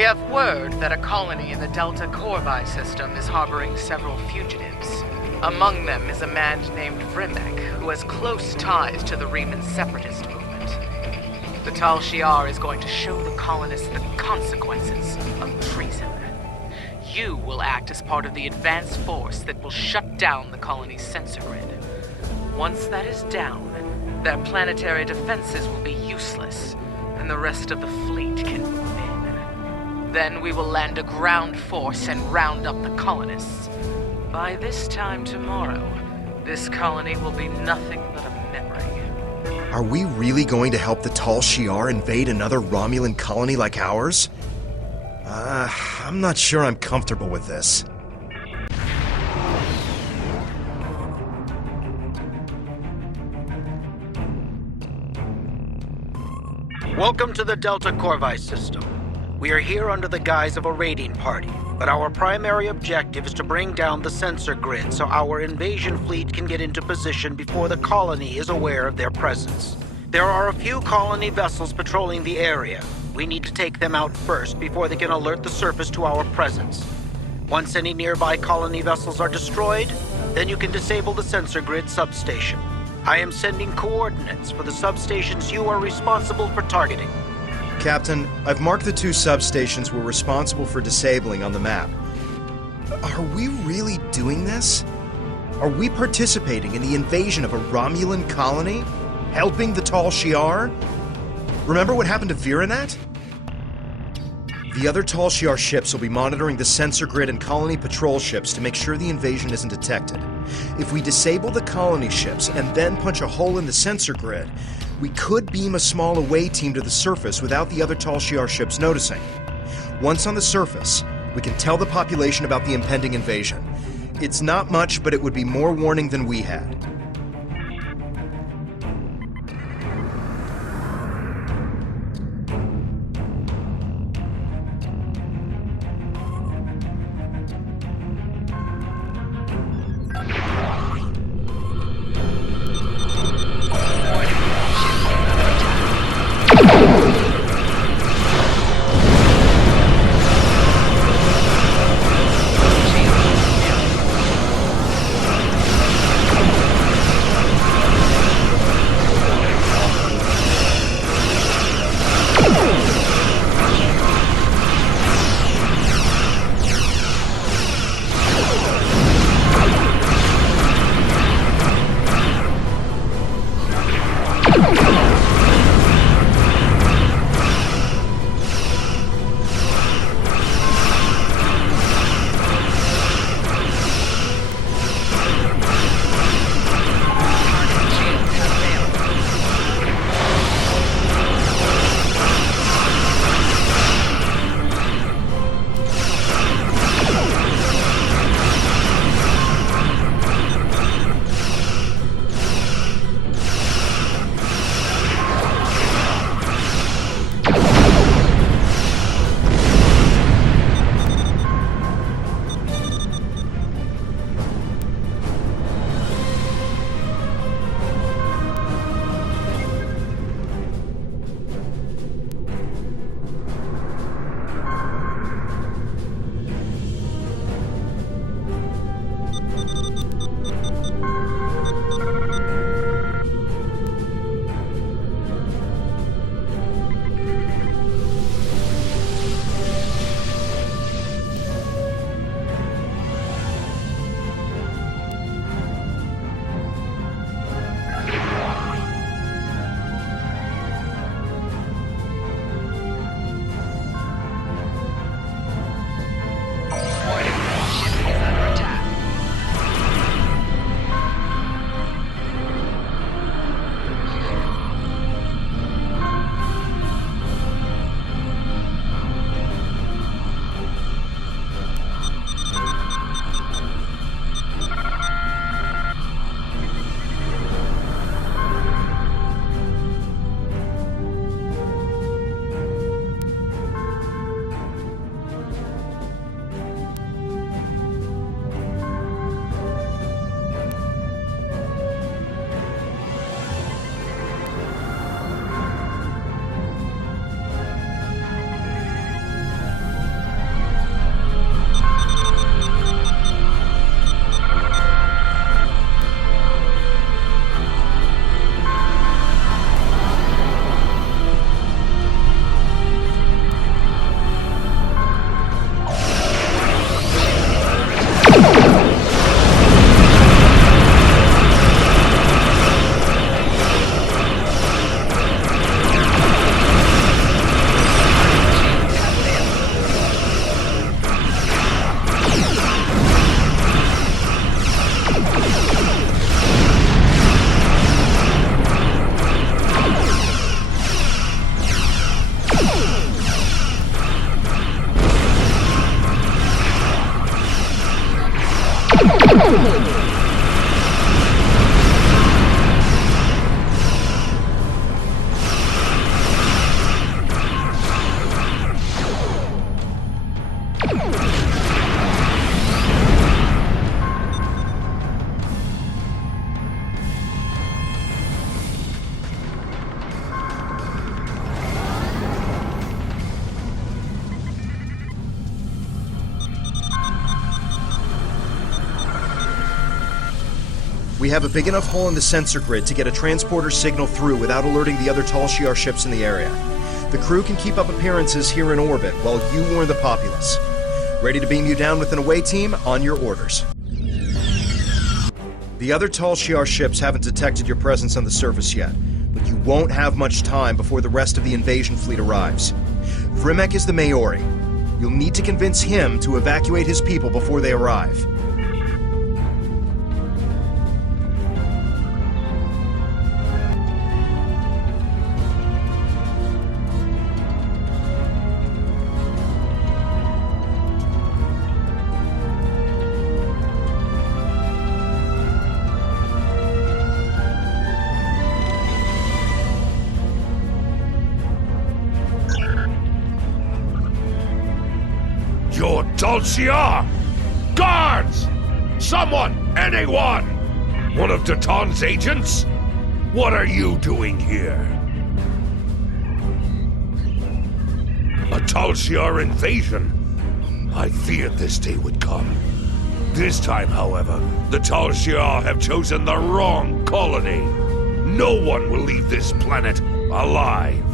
We have word that a colony in the Delta Corvi system is harboring several fugitives. Among them is a man named Vrimek, who has close ties to the Romulan separatist movement. The Tal Shiar is going to show the colonists the consequences of treason. You will act as part of the advanced force that will shut down the colony's sensor grid. Once that is down, their planetary defenses will be useless, and the rest of the fleet can move in. Then we will land a ground force and round up the colonists. By this time tomorrow, this colony will be nothing but a memory. Are we really going to help the Tal Shiar invade another Romulan colony like ours? I'm not sure I'm comfortable with this. Welcome to the Delta Corvi system. We are here under the guise of a raiding party, but our primary objective is to bring down the sensor grid so our invasion fleet can get into position before the colony is aware of their presence. There are a few colony vessels patrolling the area. We need to take them out first before they can alert the surface to our presence. Once any nearby colony vessels are destroyed, then you can disable the sensor grid substation. I am sending coordinates for the substations you are responsible for targeting. Captain, I've marked the 2 substations we're responsible for disabling on the map. Are we really doing this? Are we participating in the invasion of a Romulan colony? Helping the Tal Shiar? Remember what happened to Viranat? The other Tal Shiar ships will be monitoring the sensor grid and colony patrol ships to make sure the invasion isn't detected. If we disable the colony ships and then punch a hole in the sensor grid, we could beam a small away team to the surface without the other Tal Shiar ships noticing. Once on the surface, we can tell the population about the impending invasion. It's not much, but it would be more warning than we had. We have a big enough hole in the sensor grid to get a transporter signal through without alerting the other Tal Shiar ships in the area. The crew can keep up appearances here in orbit while you warn the populace. Ready to beam you down with an away team? On your orders. The other Tal Shiar ships haven't detected your presence on the surface yet, but you won't have much time before the rest of the invasion fleet arrives. Vrimek is the Maori. You'll need to convince him to evacuate his people before they arrive. You're Tal Shiar! Guards! Someone! Anyone! One of Daton's agents? What are you doing here? A Tal Shiar invasion? I feared this day would come. This time, however, the Tal Shiar have chosen the wrong colony. No one will leave this planet alive.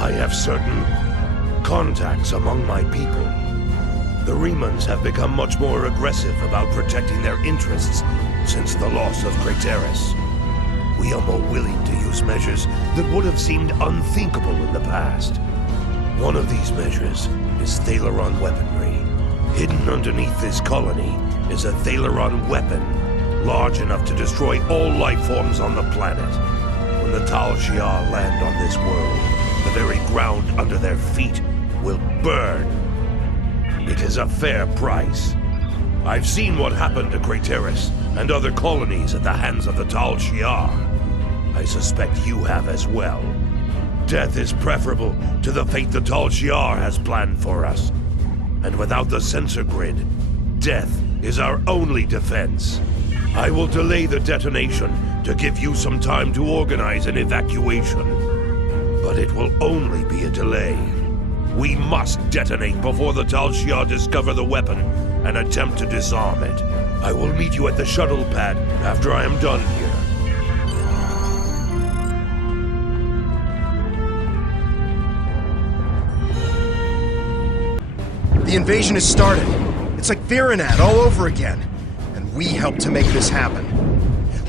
I have certain contacts among my people. The Remans have become much more aggressive about protecting their interests since the loss of Craterus. We are more willing to use measures that would have seemed unthinkable in the past. One of these measures is Thalaron weaponry. Hidden underneath this colony is a Thalaron weapon, large enough to destroy all life forms on the planet. When the Tal Shiar land on this world, the very ground under their feet will burn. It is a fair price. I've seen what happened to Craterus and other colonies at the hands of the Tal Shiar. I suspect you have as well. Death is preferable to the fate the Tal Shiar has planned for us. And without the sensor grid, death is our only defense. I will delay the detonation to give you some time to organize an evacuation. But it will only be a delay. We must detonate before the Tal Shiar discover the weapon and attempt to disarm it. I will meet you at the shuttle pad after I am done here. The invasion has started. It's like Virinat all over again. And we helped to make this happen.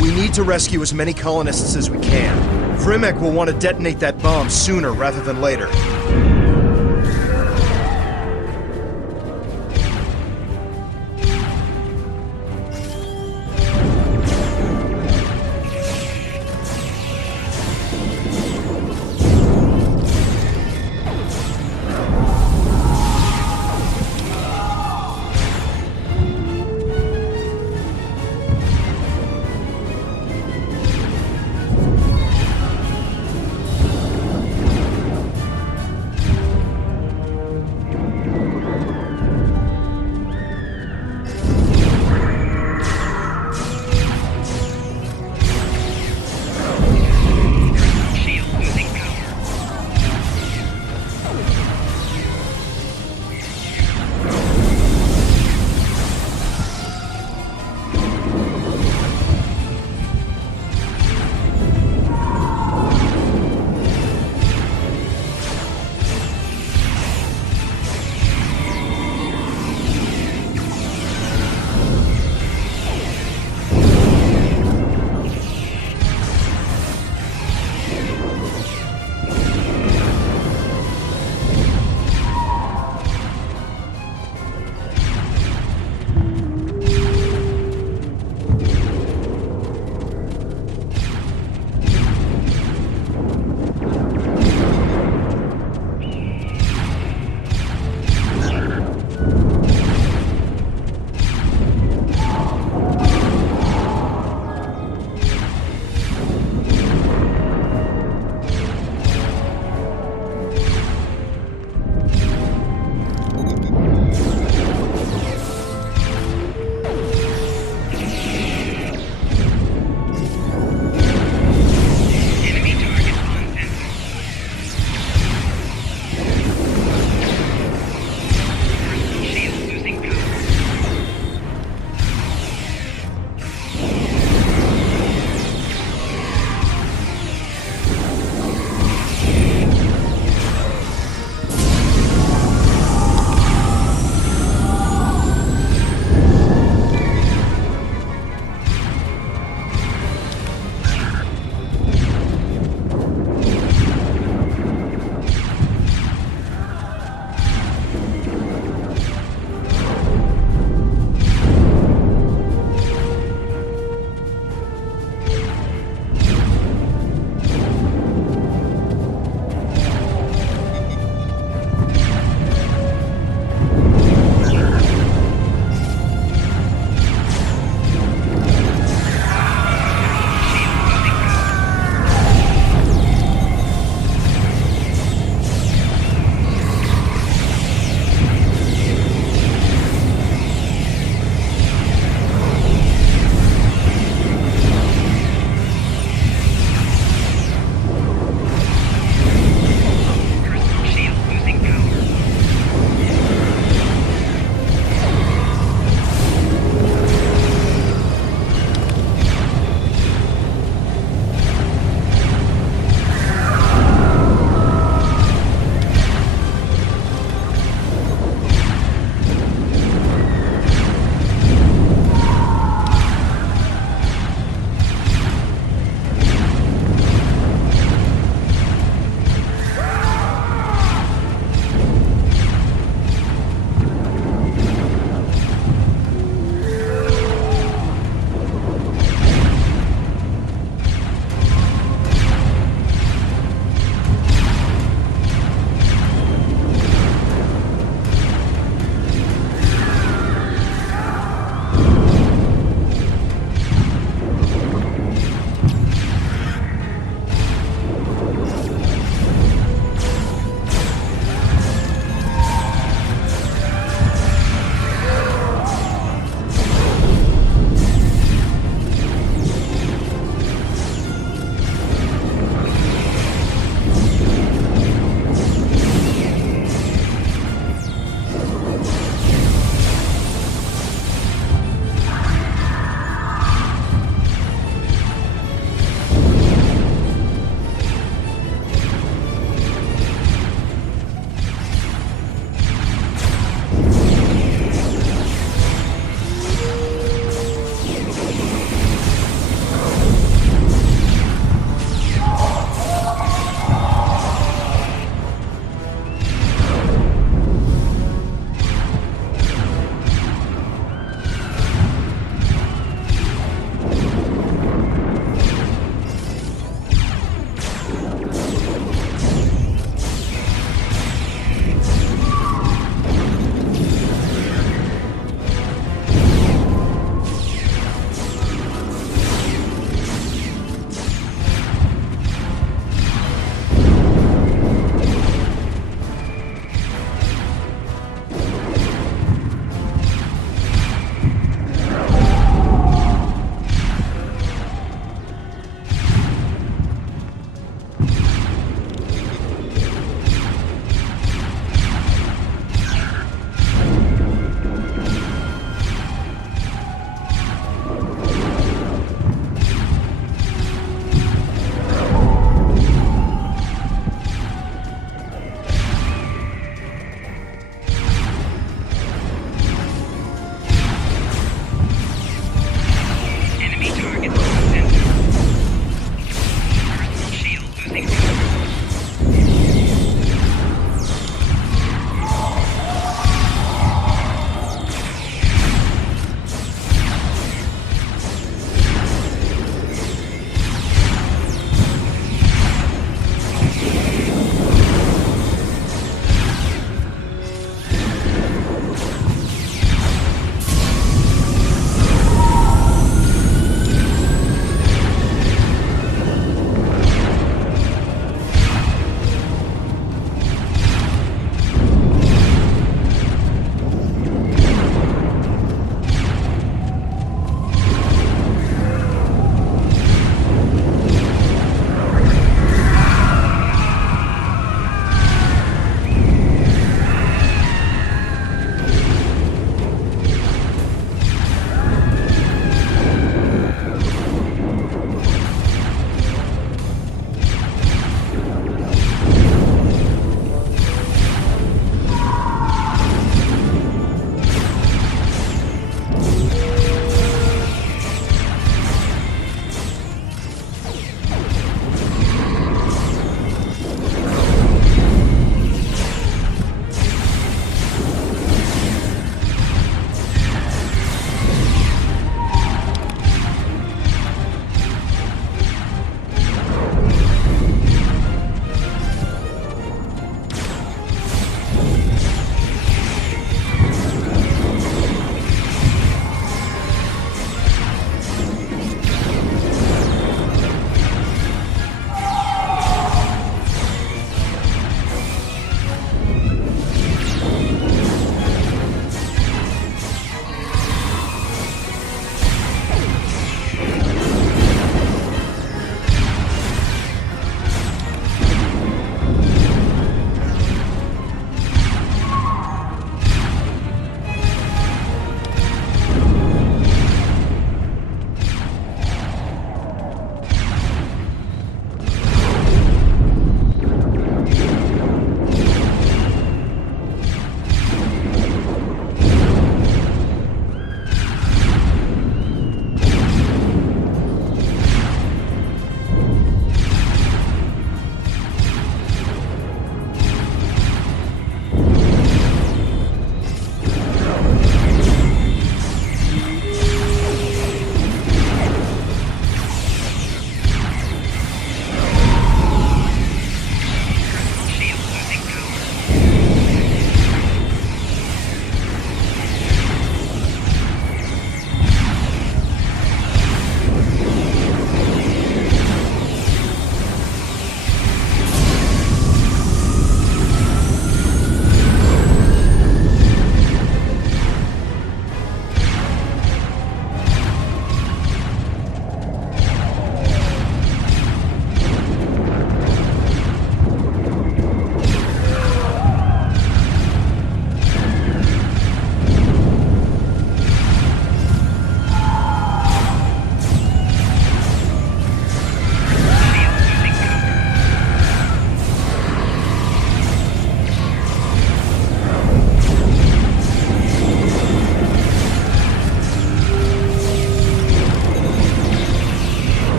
We need to rescue as many colonists as we can. Vrimek will want to detonate that bomb sooner rather than later.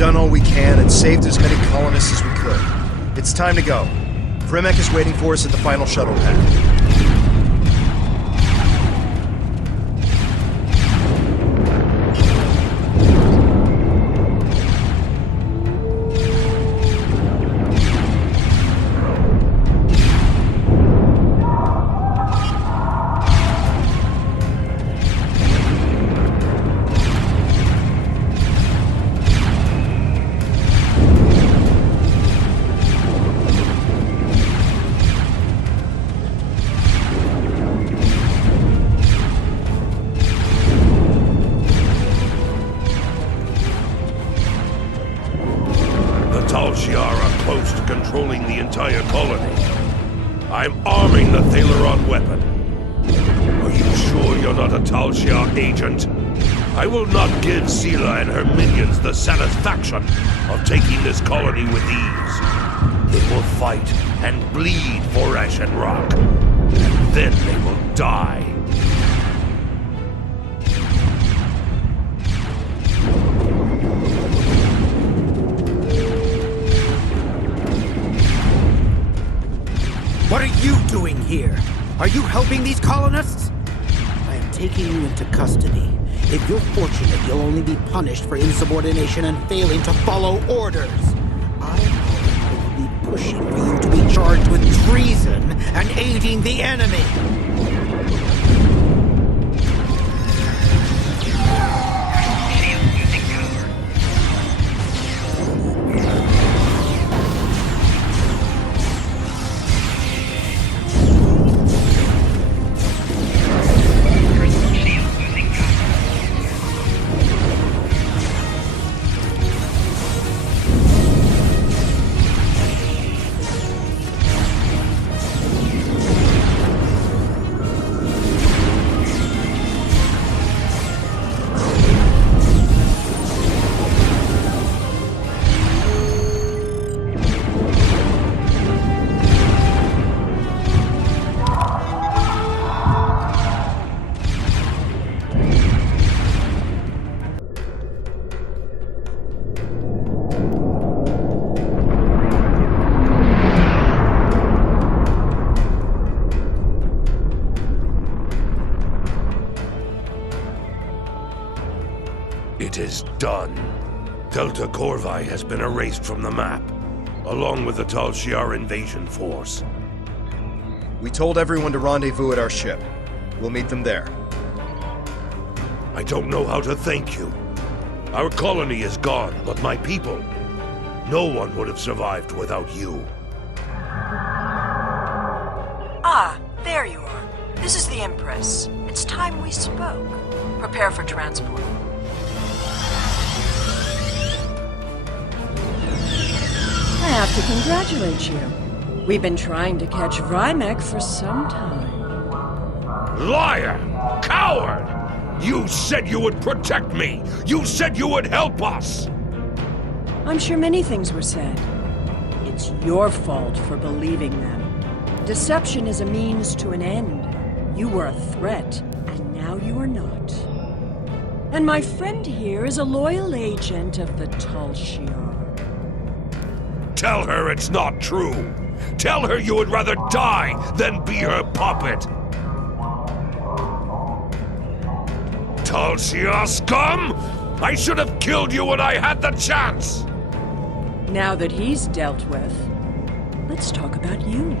done all we can and saved as many colonists as we could. It's time to go. Vrimek is waiting for us at the final shuttle pad. Controlling the entire colony. I'm arming the Thaleron weapon. Are you sure you're not a Tal Shiar agent? I will not give Sela and her minions the satisfaction of taking this colony with ease. They will fight and bleed for Ash and Rock, and then they will die. What are you doing here? Are you helping these colonists? I am taking you into custody. If you're fortunate, you'll only be punished for insubordination and failing to follow orders. I will be pushing for you to be charged with treason and aiding the enemy. It is done. Delta Corvi has been erased from the map, along with the Tal Shiar invasion force. We told everyone to rendezvous at our ship. We'll meet them there. I don't know how to thank you. Our colony is gone, but my people... No one would have survived without you. Ah, there you are. This is the Empress. It's time we spoke. Prepare for transport. I have to congratulate you. We've been trying to catch Vrimek for some time. Liar! Coward! You said you would protect me! You said you would help us! I'm sure many things were said. It's your fault for believing them. Deception is a means to an end. You were a threat, and now you are not. And my friend here is a loyal agent of the Tal Shiar. Tell her it's not true! Tell her you would rather die than be her puppet! Tal Shiar scum! I should have killed you when I had the chance! Now that he's dealt with, let's talk about you.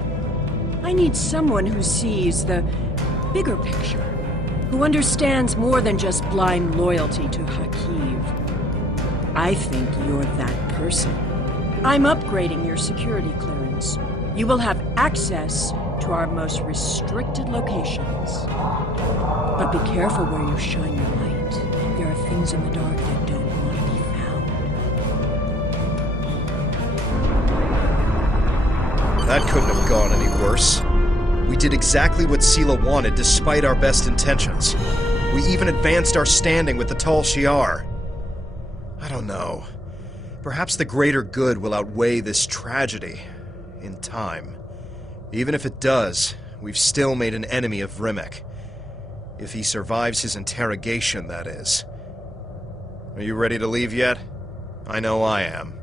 I need someone who sees the bigger picture, who understands more than just blind loyalty to Hakiv. I think you're that person. I'm upgrading your security clearance. You will have access to our most restricted locations. But be careful where you shine your light. There are things in the dark that don't want to be found. That couldn't have gone any worse. We did exactly what Sela wanted despite our best intentions. We even advanced our standing with the Tal Shiar. I don't know. Perhaps the greater good will outweigh this tragedy in time. Even if it does, we've still made an enemy of Vrimek. If he survives his interrogation, that is. Are you ready to leave yet? I know I am.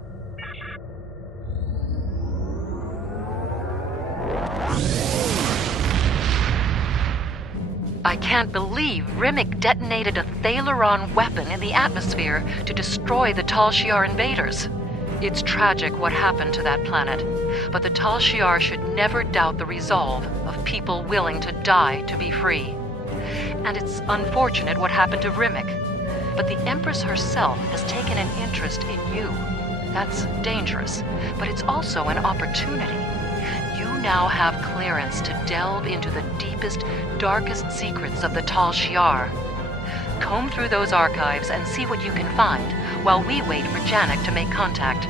I can't believe Rimmick detonated a Thalaron weapon in the atmosphere to destroy the Tal Shiar invaders. It's tragic what happened to that planet, but the Tal Shiar should never doubt the resolve of people willing to die to be free. And it's unfortunate what happened to Rimmick, but the Empress herself has taken an interest in you. That's dangerous, but it's also an opportunity. You now have clearance to delve into the deepest, darkest secrets of the Tal Shiar. Comb through those archives and see what you can find while we wait for Janek to make contact.